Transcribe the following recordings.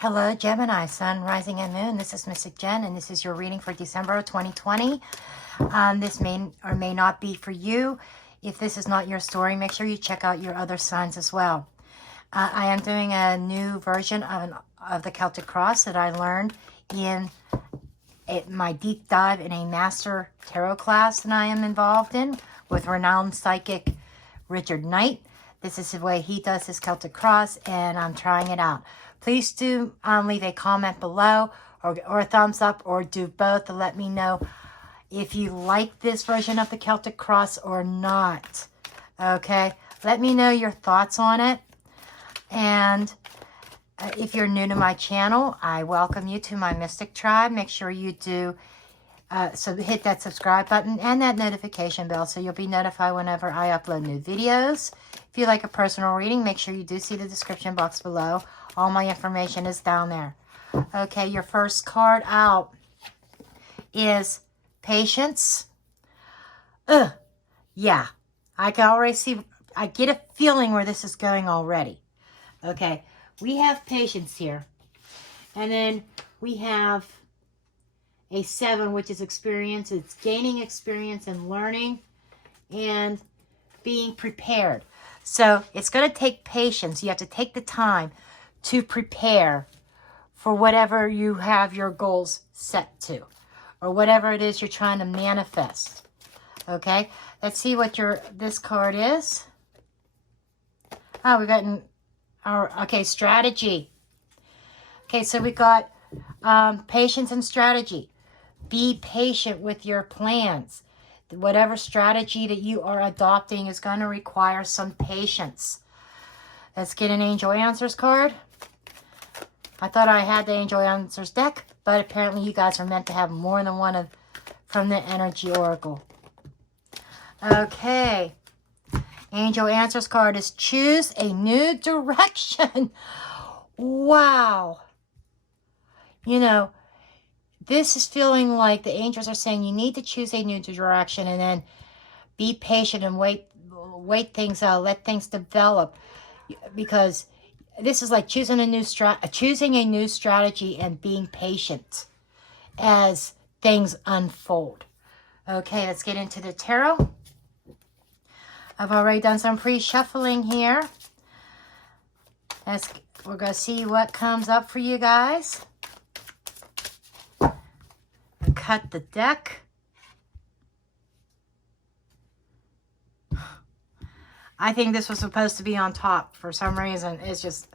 Hello, Gemini, Sun, Rising, and Moon. This is Mystic Jen, and this is your reading for December of 2020. This may or may not be for you. If this is not your story, make sure you check out your other signs as well. I am doing a new version of the Celtic Cross that I learned in my deep dive in a Master Tarot class that I am involved in with renowned psychic Richard Knight. This is the way he does his Celtic Cross, and I'm trying it out. Please do leave a comment below or a thumbs up, or do both to let me know if you like this version of the Celtic Cross or not. Okay? Let me know your thoughts on it. And if you're new to my channel, I welcome you to my Mystic Tribe. Make sure you do so hit that subscribe button and that notification bell so you'll be notified whenever I upload new videos. If you like a personal reading, make sure you do see the description box below. All my information is down there. Okay, your first card out is Patience. Yeah, I can already see, I get a feeling where this is going already. Okay, we have Patience here. And then we have a 7, which is experience. It's gaining experience and learning and being prepared. So it's going to take patience. You have to take the time to prepare for whatever you have your goals set to, or whatever it is you're trying to manifest. Okay, let's see what this card is. Oh, we got our strategy. Okay, so we got patience and strategy. Be patient with your plans. Whatever strategy that you are adopting is going to require some patience. Let's get an Angel Answers card. I thought I had the Angel Answers deck, but apparently you guys are meant to have more than one from the Energy Oracle. Okay. Angel Answers card is choose a new direction. Wow. You know, this is feeling like the angels are saying you need to choose a new direction, and then be patient and wait things out, let things develop, because this is like choosing a new strategy and being patient as things unfold. Okay, let's get into the tarot. I've already done some pre-shuffling here. We're going to see what comes up for you guys. Cut the deck. I think this was supposed to be on top for some reason. It's just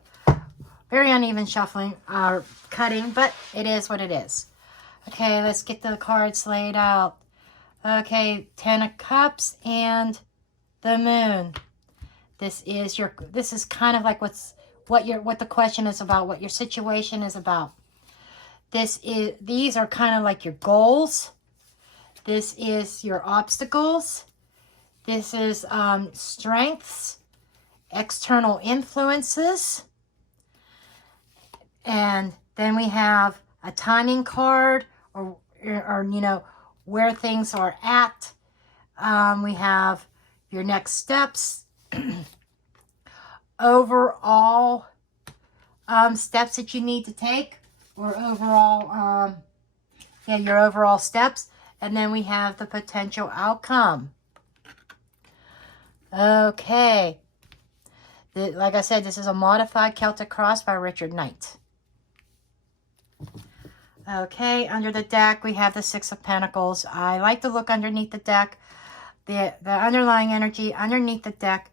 very uneven shuffling or cutting, but it is what it is. Okay, let's get the cards laid out. Okay, 10 of Cups and the Moon. This is kind of like what the question is about, what your situation is about. These are kind of like your goals. This is your obstacles. This is strengths, external influences. And then we have a timing card, or you know, where things are at. We have your next steps. Overall steps that you need to take, or overall, your overall steps. And then we have the potential outcome. Okay. Like I said, this is a modified Celtic Cross by Richard Knight. Okay, under the deck, we have the 6 of Pentacles. I like to look underneath the deck. The underlying energy underneath the deck,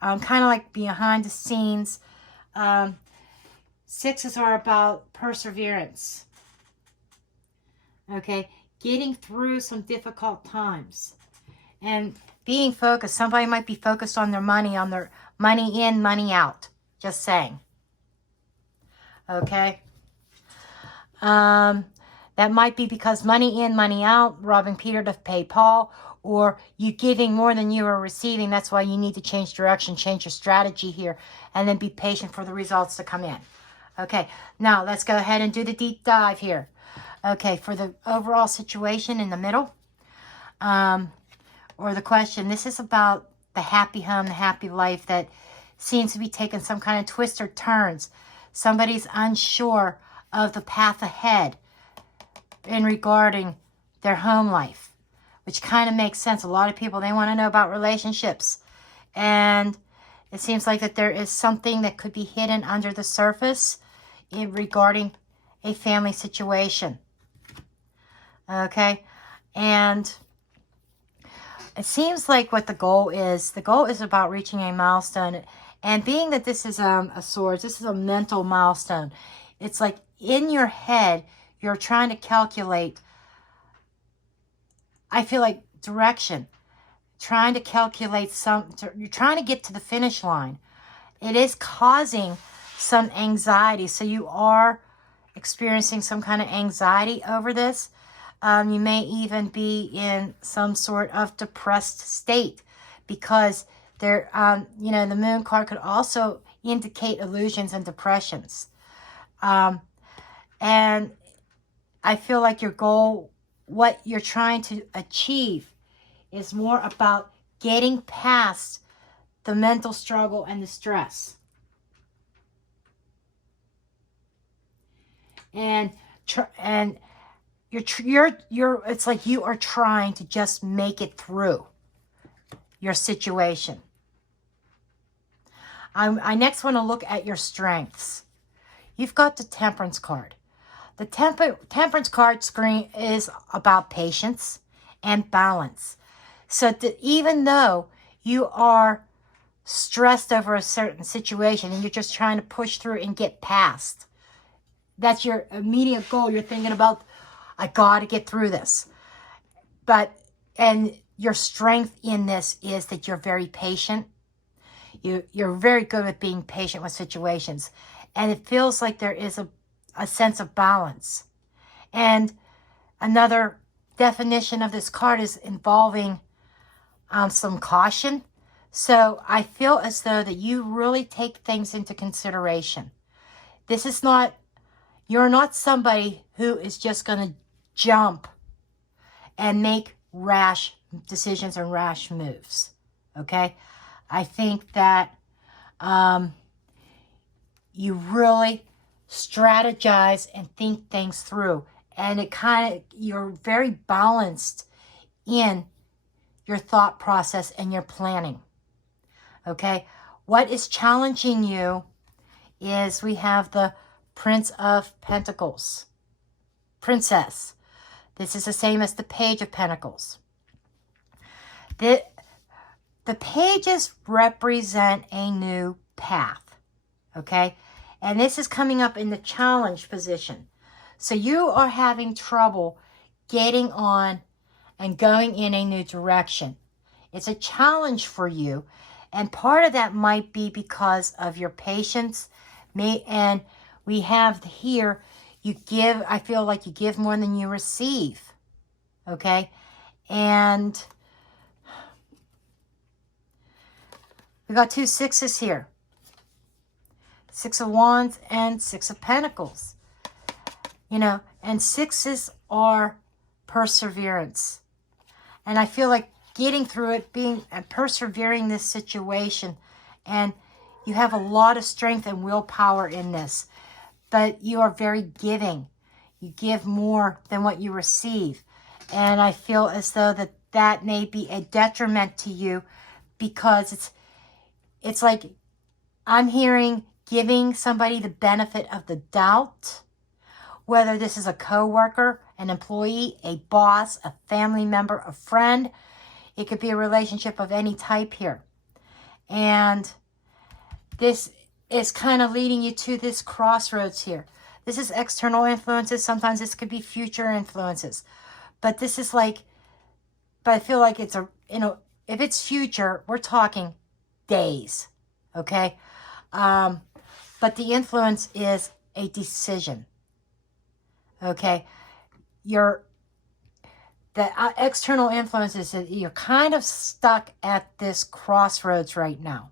kind of like behind the scenes. 6s are about perseverance. Okay, getting through some difficult times and being focused. Somebody might be focused on their money in, money out. Just saying. Okay. That might be because money in, money out, robbing Peter to pay Paul, or you giving more than you are receiving. That's why you need to change direction, change your strategy here, and then be patient for the results to come in. Okay, now let's go ahead and do the deep dive here. Okay, for the overall situation in the middle, or the question, this is about the happy home, the happy life that seems to be taking some kind of twist or turns. Somebody's unsure of the path ahead in regarding their home life, which kind of makes sense. A lot of people, they want to know about relationships. And it seems like that there is something that could be hidden under the surface regarding a family situation. Okay? And it seems like what the goal is about reaching a milestone. And being that this is a Swords, this is a mental milestone. It's like in your head, you're trying to calculate, I feel like, direction. Trying to calculate you're trying to get to the finish line. It is causing some anxiety. So you are experiencing some kind of anxiety over this. You may even be in some sort of depressed state because there, the Moon card could also indicate illusions and depressions. And I feel like your goal, what you're trying to achieve, is more about getting past the mental struggle and the stress. And it's like you are trying to just make it through your situation. I next want to look at your strengths. You've got the Temperance card. The Temperance card screen is about patience and balance. So that even though you are stressed over a certain situation and you're just trying to push through and get past, that's your immediate goal. You're thinking about, I got to get through this. And your strength in this is that you're very patient. You're very good at being patient with situations. And it feels like there is a sense of balance. And another definition of this card is involving some caution. So I feel as though that you really take things into consideration. You're not somebody who is just going to jump and make rash decisions and rash moves. Okay? I think that you really strategize and think things through. And you're very balanced in your thought process and your planning. Okay? What is challenging you is we have the Prince of Pentacles. Princess. This is the same as the Page of Pentacles. The pages represent a new path. Okay? And this is coming up in the challenge position. So you are having trouble getting on and going in a new direction. It's a challenge for you. And part of that might be because of your patience. And we have here, I feel like you give more than you receive. Okay? And we got 2 sixes here. 6 of Wands and 6 of Pentacles. And sixes are perseverance. And I feel like getting through it, and persevering this situation. And you have a lot of strength and willpower in this. But you are very giving. You give more than what you receive. And I feel as though that may be a detriment to you, because it's like I'm hearing giving somebody the benefit of the doubt, whether this is a coworker, an employee, a boss, a family member, a friend. It could be a relationship of any type here. And this is kind of leading you to this crossroads here. This is external influences. Sometimes this could be future influences. But this is but I feel like it's if it's future, we're talking days. Okay? But the influence is a decision. Okay? The external influences, you're kind of stuck at this crossroads right now.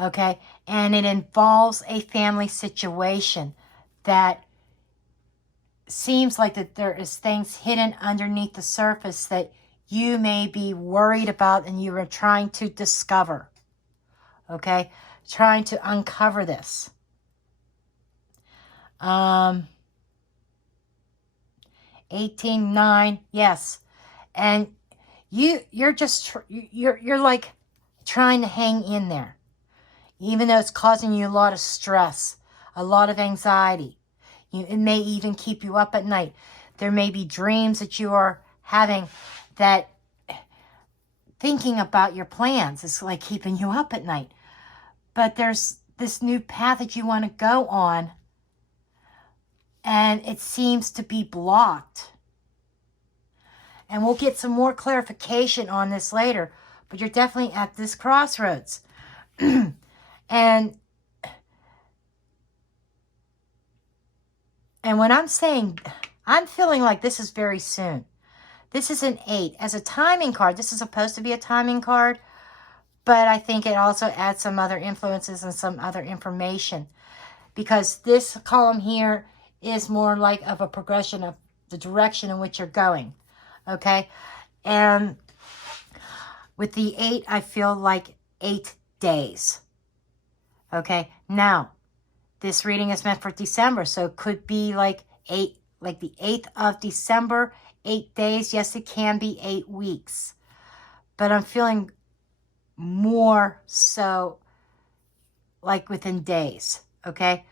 Okay? And it involves a family situation that seems like that there is things hidden underneath the surface that you may be worried about and you are trying to discover. Okay? trying to uncover this. 18:9, yes. And you're just, you're like trying to hang in there, even though it's causing you a lot of stress, a lot of anxiety. It may even keep you up at night. There may be dreams that you are having that thinking about your plans is like keeping you up at night. But there's this new path that you want to go on, and it seems to be blocked. And we'll get some more clarification on this later, but you're definitely at this crossroads. And when I'm saying, I'm feeling like this is very soon. This is an 8. As a timing card, this is supposed to be a timing card, but I think it also adds some other influences and some other information, because this column here is more like of a progression of the direction in which you're going. Okay? And with the 8, I feel like 8 days. Okay? Now, this reading is meant for December, so it could be like 8, like the 8th of December, 8 days. Yes, it can be 8 weeks. But I'm feeling more so like within days. Okay?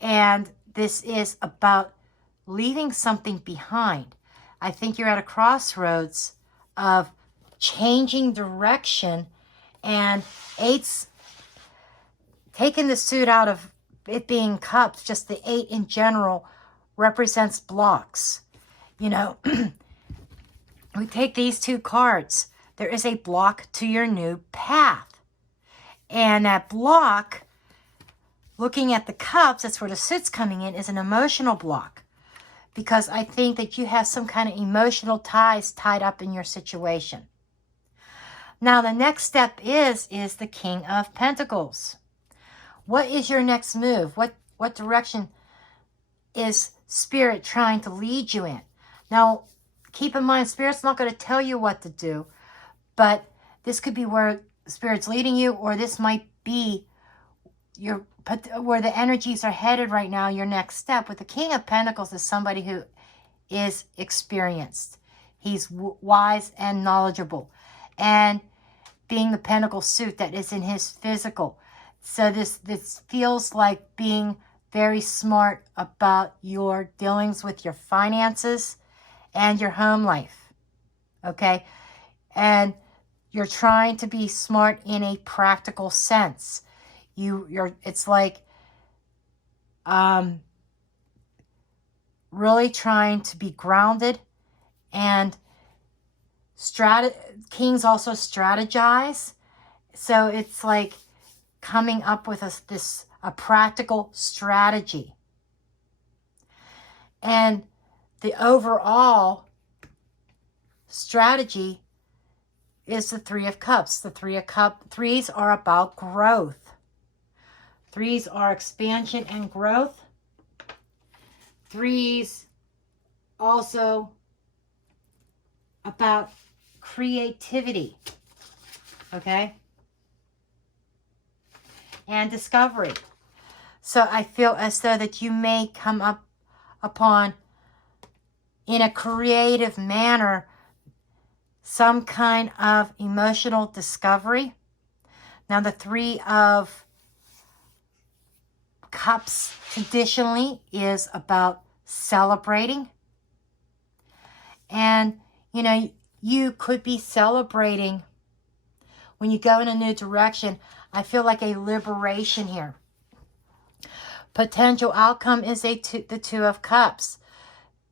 And this is about leaving something behind. I think you're at a crossroads of changing direction, and 8's taking the suit out of it being cups. Just the 8 in general represents blocks. You know, we take these 2 cards. There is a block to your new path. And that block, looking at the cups, that's where the suit's coming in, is an emotional block. Because I think that you have some kind of emotional ties tied up in your situation. Now, the next step is the King of Pentacles. What is your next move? What direction is Spirit trying to lead you in? Now, keep in mind, Spirit's not going to tell you what to do, but this could be where Spirit's leading you, or this might be where the energies are headed right now, your next step. With the King of Pentacles is somebody who is experienced. He's wise and knowledgeable. And being the pentacle suit that is in his physical. So this feels like being very smart about your dealings with your finances and your home life. Okay? And you're trying to be smart in a practical sense. It's like really trying to be grounded, and kings also strategize. So it's like coming up with a practical strategy. And the overall strategy is the 3 of Cups. The 3s are about growth. 3s are expansion and growth. 3s also about creativity. Okay? And discovery. So I feel as though that you may come up upon, in a creative manner, some kind of emotional discovery. Now, the 3 of Cups traditionally is about celebrating. And, you know, you could be celebrating when you go in a new direction. I feel like a liberation here. Potential outcome is the 2 of Cups.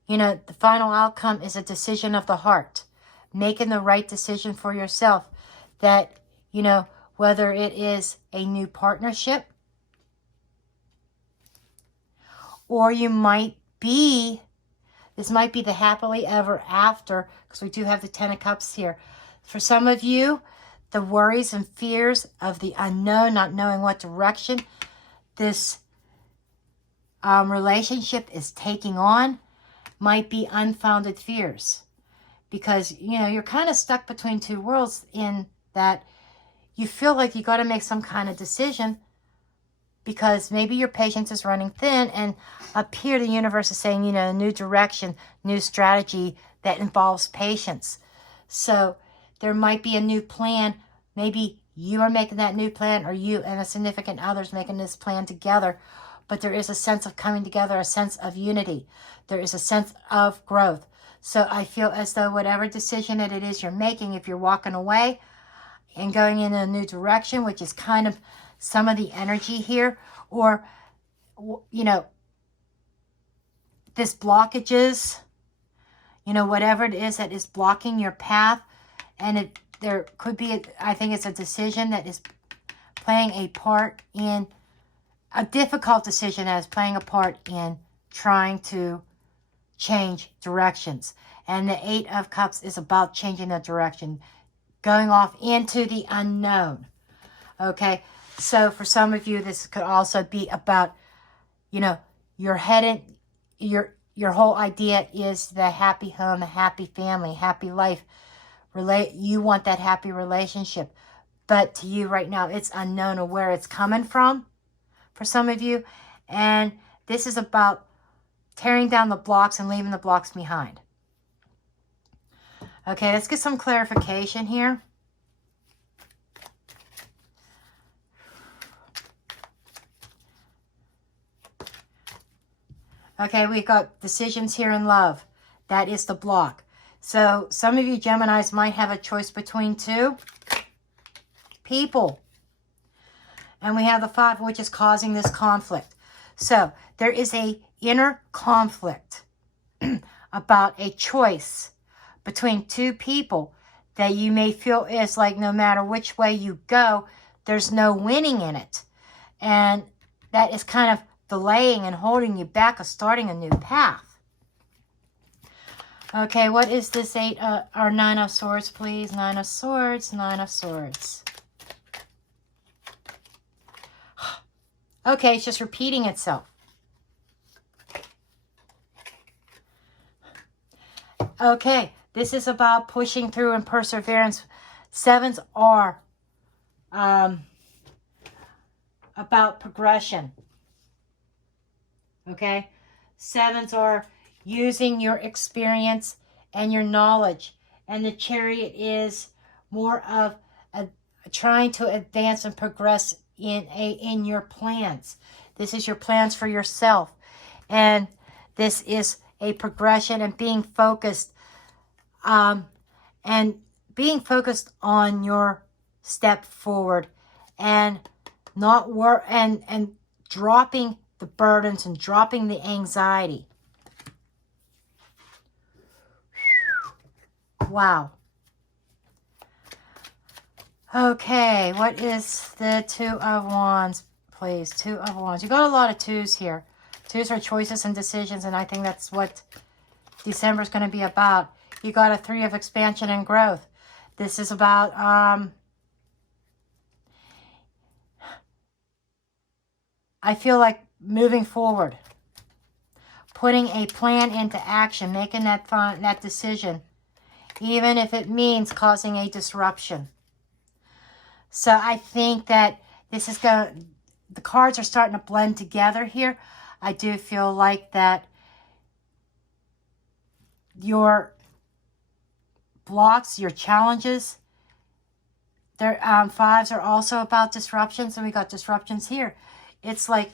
You know, the final outcome is a decision of the heart. Making the right decision for yourself. That, you know, whether it is a new partnership, or you might be, this might be the happily ever after, because we do have the 10 of Cups here. For some of you, the worries and fears of the unknown, not knowing what direction this relationship is taking on, might be unfounded fears. Because, you know, you're kind of stuck between 2 worlds, in that you feel like you got to make some kind of decision, because maybe your patience is running thin, and up here the universe is saying, you know, new direction, new strategy that involves patience. So there might be a new plan. Maybe you are making that new plan, or you and a significant other's making this plan together. But there is a sense of coming together, a sense of unity. There is a sense of growth. So I feel as though whatever decision that it is you're making, if you're walking away and going in a new direction, which is kind of some of the energy here, or, you know, this blockages, you know, whatever it is that is blocking your path, and there could be, I think it's a decision that is playing a part in, a difficult decision that is playing a part in trying to change directions. And the 8 of Cups is about changing the direction, going off into the unknown. Okay, so for some of you, this could also be about, you know, you're heading, your whole idea is the happy home, the happy family, happy life. You want that happy relationship. But to you right now, it's unknown of where it's coming from for some of you. And this is about tearing down the blocks and leaving the blocks behind. Okay, let's get some clarification here. Okay, we've got decisions here in love. That is the block. So some of you Geminis might have a choice between 2 people. And we have the 5, which is causing this conflict. So there is a inner conflict about a choice between 2 people that you may feel is like no matter which way you go, there's no winning in it. And that is kind of delaying and holding you back of starting a new path. Okay, what is this 8 or 9 of Swords, please? 9 of Swords, 9 of Swords. Okay, it's just repeating itself. Okay, this is about pushing through and perseverance. 7s are about progression. Okay, 7s are using your experience and your knowledge. And the Chariot is more of trying to advance and progress in your plans. This is your plans for yourself. And this is a progression and being focused. And being focused on your step forward. And not and dropping the burdens and dropping the anxiety. Wow. Okay, what is the 2 of Wands, please? 2 of Wands. You got a lot of 2s here. 2s are choices and decisions, and I think that's what December is going to be about. You got a 3 of expansion and growth. This is about I feel like moving forward, putting a plan into action, making that decision, even if it means causing a disruption. So I think that this is the cards are starting to blend together here. I do feel like that your blocks, your challenges, their 5s are also about disruptions, and we got disruptions here. It's like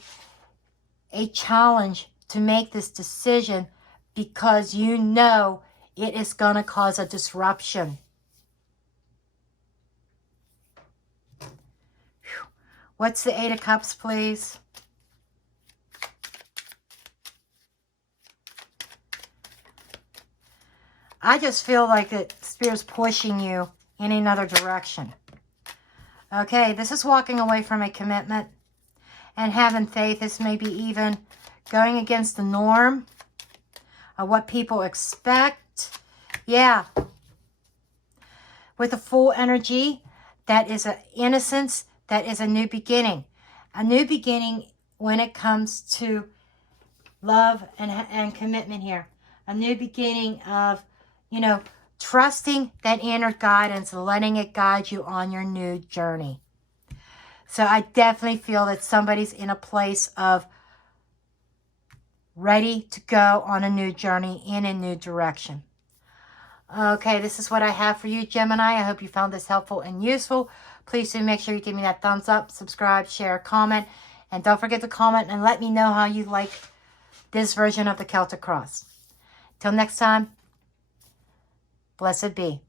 a challenge to make this decision because you know it is going to cause a disruption. Whew. What's the 8 of Cups, please? I just feel like the Spirit's pushing you in another direction. Okay, this is walking away from a commitment and having faith. This may be even going against the norm of what people expect. Yeah. With a full energy, that is an innocence, that is a new beginning. A new beginning when it comes to love and commitment here. A new beginning of, you know, trusting that inner guidance and letting it guide you on your new journey. So I definitely feel that somebody's in a place of ready to go on a new journey in a new direction. Okay, this is what I have for you, Gemini. I hope you found this helpful and useful. Please do make sure you give me that thumbs up, subscribe, share, comment, and don't forget to comment and let me know how you like this version of the Celtic Cross. Till next time, blessed be.